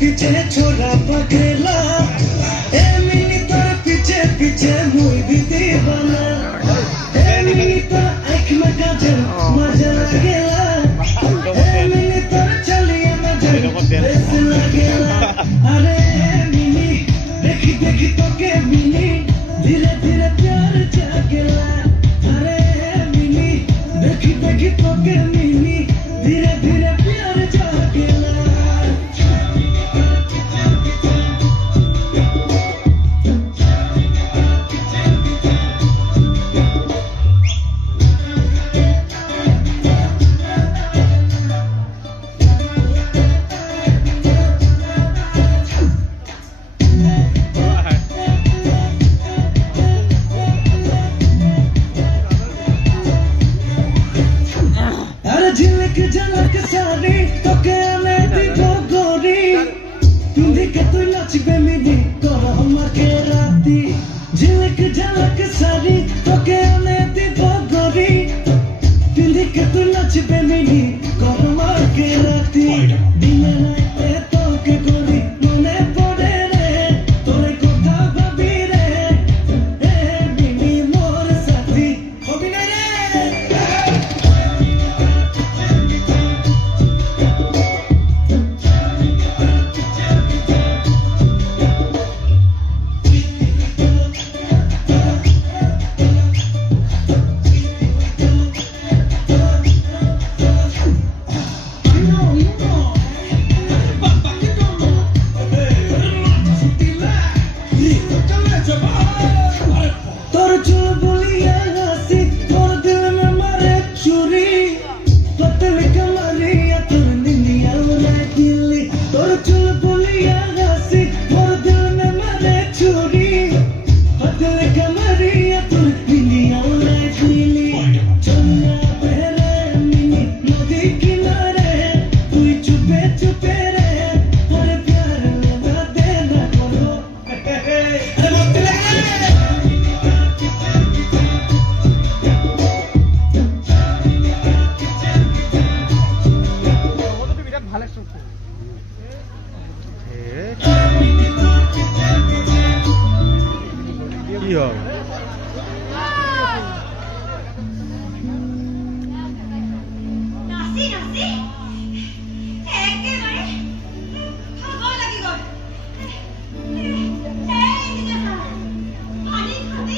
पीछे छोरा पकड़ला ए मिनी तो पीछे मुई भी दीवाना ए मिनी तो आँख में काजल मजा लगेला ए मिनी तो चलिए नजर बेस लगेला अरे मिनी देखी देखी तो के मिनी धीरे धीरे प्यार जागेला अरे मिनी देखी देखी तो के मिनी धीरे धीरे प्यार जागेला झिलक झलक सारी तो के मैं दीपो गोरी तुम दिखे तू नाचबे मिनी करो हमके राती झिलक झलक सारी तो के मैं दीपो गोरी तुम दिखे तू नाचबे मिनी करो हमके राती दिन रात तो के गोरी मने पड़े रे तोरे কথা ভাবি রে ए मिनी मोर साथी हबी ना रे তোর চুল বলিয়া হাসি তোর দিল মে মারে চুরি পতলে কমরিয়া তোর নিনিয়া উড়ায় দিল্লি তোর চুল বলিয়া হাসি তোর দিল মে মারে চুরি পতলে কমরিয়া তোর নিনিয়া উড়ায় দিল্লি চন্না পেরে মিনি নদী কিনারে তুই চুপে চুপে রে আরে প্যার না দেনা করো আরে মস্তি লাগে কি হয় নাচি নাচি একেবাৰে ভাগৰ লাগি গ'ল পানী খাবি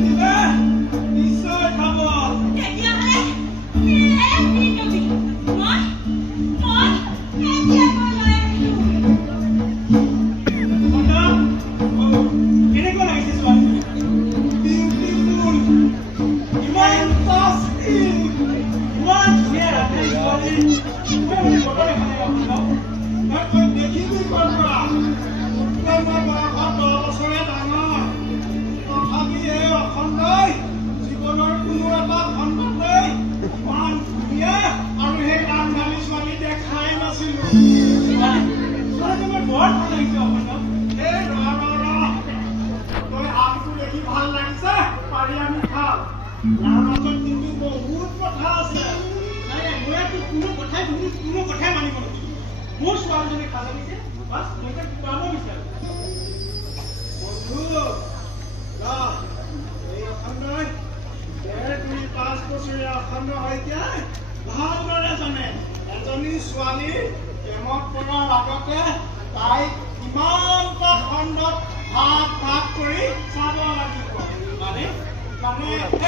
তেতিয়াহ'লে এক মিনিট ৰবি মই এতিয়া গৈ লৈ ভাল লাগিছে পাৰি আমি খাম তাৰ মাজত কিন্তু বহুত কথা আছে নাই মইতো কোনো কথাই মানিব নোৱাৰো মোৰ ছোৱালীজনী খাজা দিছে বাছ মই পাব বিচাৰো বন্ধু যা এই অখণ্ডই 5 বছৰীয়া অখণ্ড এতিয়া ভালদৰে জানে এজনী ছোৱালী প্ৰেমত পৰাৰ আগতে তাইক কিমানটা খণ্ডত ভাগ কৰি চাব লাগিব মানে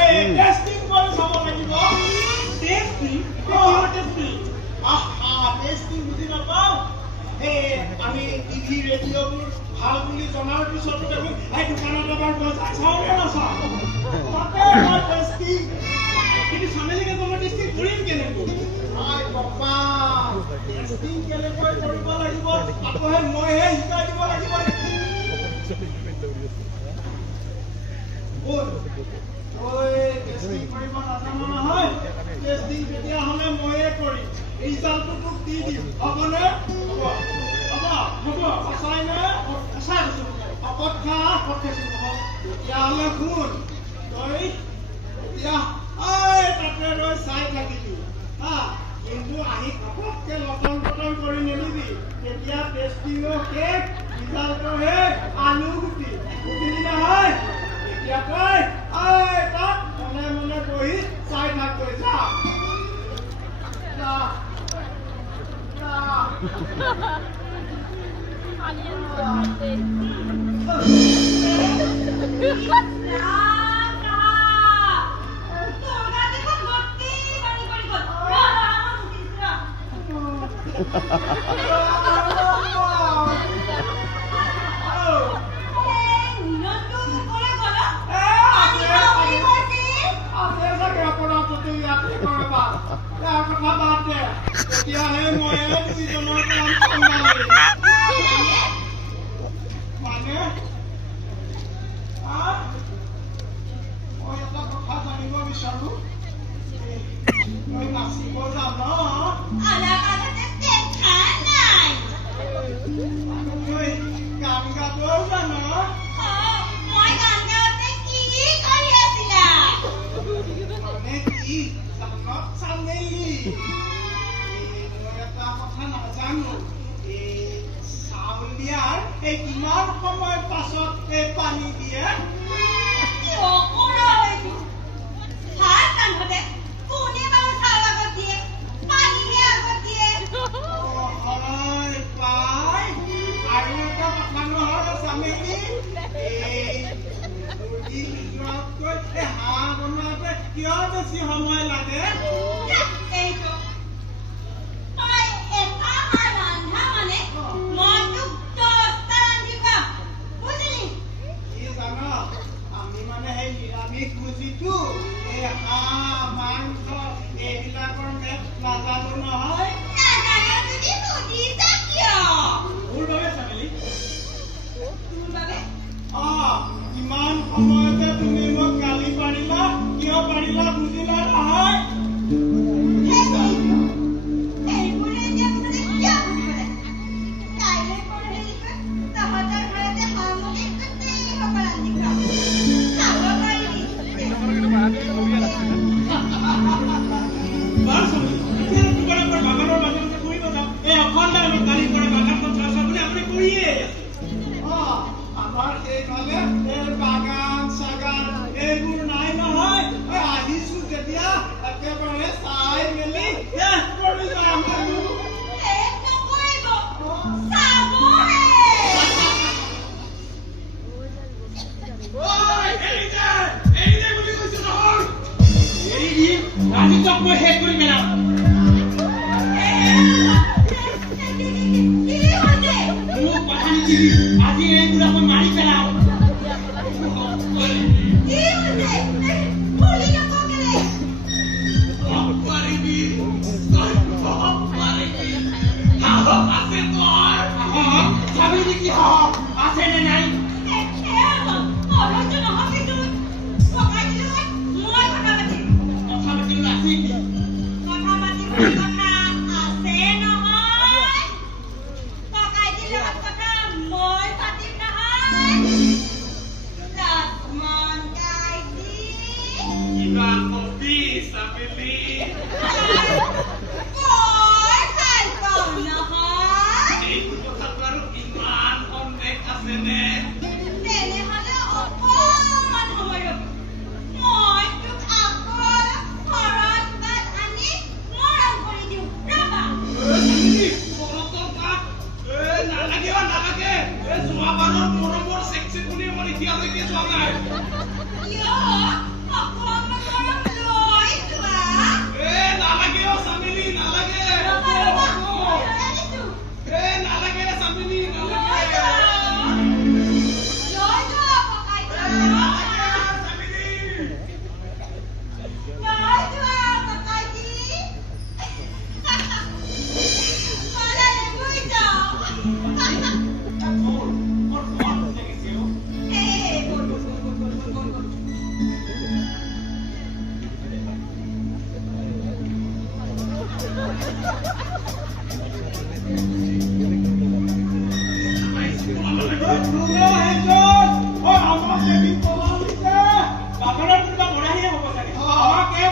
এই টেষ্টিং কৰি চাব লাগিব টেষ্টিং বুজি নাপাওঁ এই আমি টিভি ৰেডিঅ'বোৰ ভাল বুলি জনাৰ পিছতো দেখোন এই দোকানত এবাৰ বজাই চাওঁনে নাচাওঁ তাতে মই টেষ্টিং কিন্তু চামেলিকে মই টেষ্টিং কৰিম কেনেকৈ আই বাবা টেষ্টিং কেনেকৈ কৰিব লাগিব আকৌ মইহে শিকাই দিব লাগিব টেষ্টিং কৰিব নাজানো নহয় টেষ্টিং তেতিয়াহ'লে ময়ে কৰিম ৰিজাল্টটো তোক দি দিম হ'বনে হ'ব সঁচাই নে সঁচাই কথা তেতিয়াহ'লে শুন তই এতিয়া তাতে ৰৈ চাই কিন্তু আহি ঘপককে লটন পটন কৰি নেলিবি তেতিয়া টেষ্টিঙো কেক ৰিজাল্টৰহে আলু গুটি বুজিলি নহয় এতিয়া তই তাত মনে মনে বহি চাই থাকগৈ যা যা কিমান সময় পাছত এই পানী দিয়ে আৰু এটা কথা নহয় চামেলি হাঁহ বনোৱাতে কিয় বেছি সময় লাগে আমি মানে সেই নিৰামিষ ভোজীটো এই হাঁহ মাংস এইবিলাকৰ মেপ নাজানো নহয় মোৰ বাবে চামেলি কিমান সময়তে তুমি মোক গালি পাৰিলা কিয় পাৰিলা বুজিলা নহয় বাগান চাগান এইবোৰ নাই নহয় আহিছো যেতিয়া একেবাৰে চাই মেলি শেষ কৰি যাম ৰাজিতক মই শেষ কৰি পেলাম মোক কথা নিদিবি আজি এইবিলাক মই মাৰি পেলাম আছে নে নাই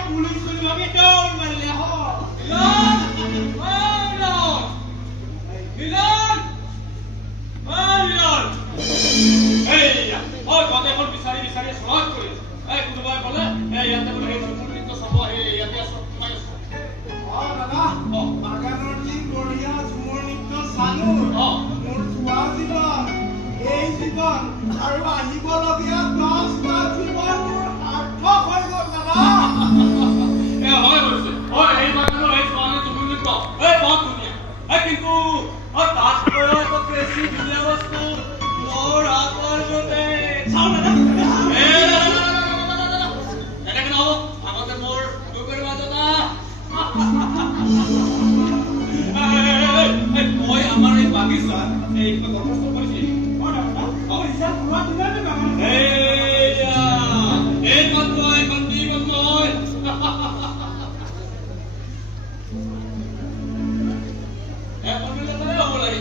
পুলিচ আৰু আহিবলগীয়া 10টা জীৱন মোৰ সাৰ্থক হৈ গ'ল দাদা। এ হয় হৈছে হয় এই বাগানৰ এই ছোৱালী তুমি পাওঁ এই বহুত ধুনীয়া কিন্তু তাত এটা বেছি ধুনীয়া বস্তু মোৰ হাতৰ মতে চাওঁ দাদা এনেকে নহ'ব আগতে মোৰ দুয়োৰে মাজত মই আমাৰ এই বাগিচাত এই দৰখাস্ত কৰিছিলোঁ এই মাত্ৰ এখন দি গ'ল মই এখন দিলে হ'ব লাগে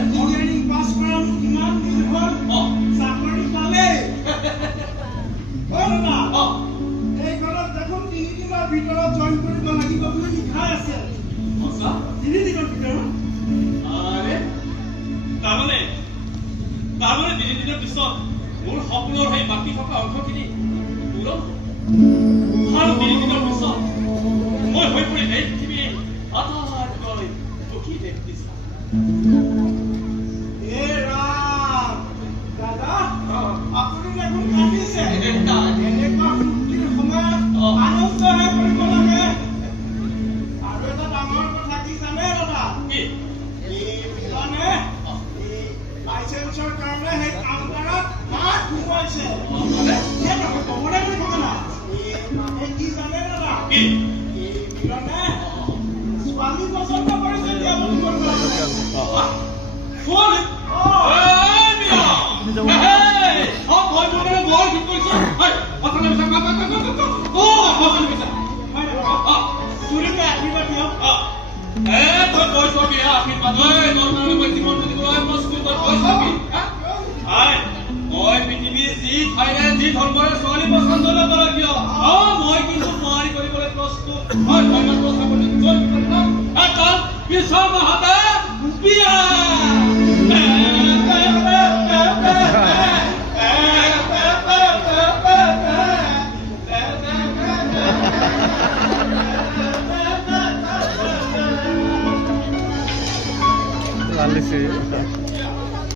ইঞ্জিনিয়াৰিং পাছ কৰা মোৰ কিমান দিন হ'ল চাকৰি পালে এইখনত দেখোন 3 দিনৰ ভিতৰত জইন কৰিব লাগিব বুলি লিখা আছে। 3 দিনৰ ভিতৰত তাৰমানে 3 দিনৰ পিছত মোৰ সপোনৰ সেই বাকী থকা অংশখিনি পূৰণ আৰু 3 দিনৰ পিছত মই হৈ পৰিম এই পৃথিৱীৰ আটাইতকৈ সুখী ব্যক্তি। এ ৰাম দাদা আপুনি দেখোন কাটিছে এনেকুৱা ফূৰ্তিৰ সময়ত আনন্দহে কৰিব লাগে। আৰু এটা ডাঙৰ কথা কি জানে দাদা কি এই মিলনে এই লাইচেন্সৰ কাৰণে সেই কাউণ্টাৰত মাত সোমোৱাইছে কমনে বুলি ক'ব না এই কি জানে দাদা কি এই মিলনে ছোৱালী পচন্দ কৰিছে দিয়া বুলি কৰিব ছোৱালী বৰ ঠিক কৰিছে চুৰিকে আশীৰ্বাদ দিয়ক। তই কৈছ কি আশীৰ্বাদ মই জীৱনটো দিবলৈ প্ৰস্তুত কৈছ কি মই পৃথিৱীৰ যি ঠাইৰে যি ধৰ্মৰে ছোৱালী পচন্দ নকৰা কিয় মই কিন্তু সঁহাৰি কৰিবলৈ প্ৰস্তুত হয় মই মাত্ৰ চাবলৈ নিশ্চয় কৰিম তাৰ পিছৰ মাহতে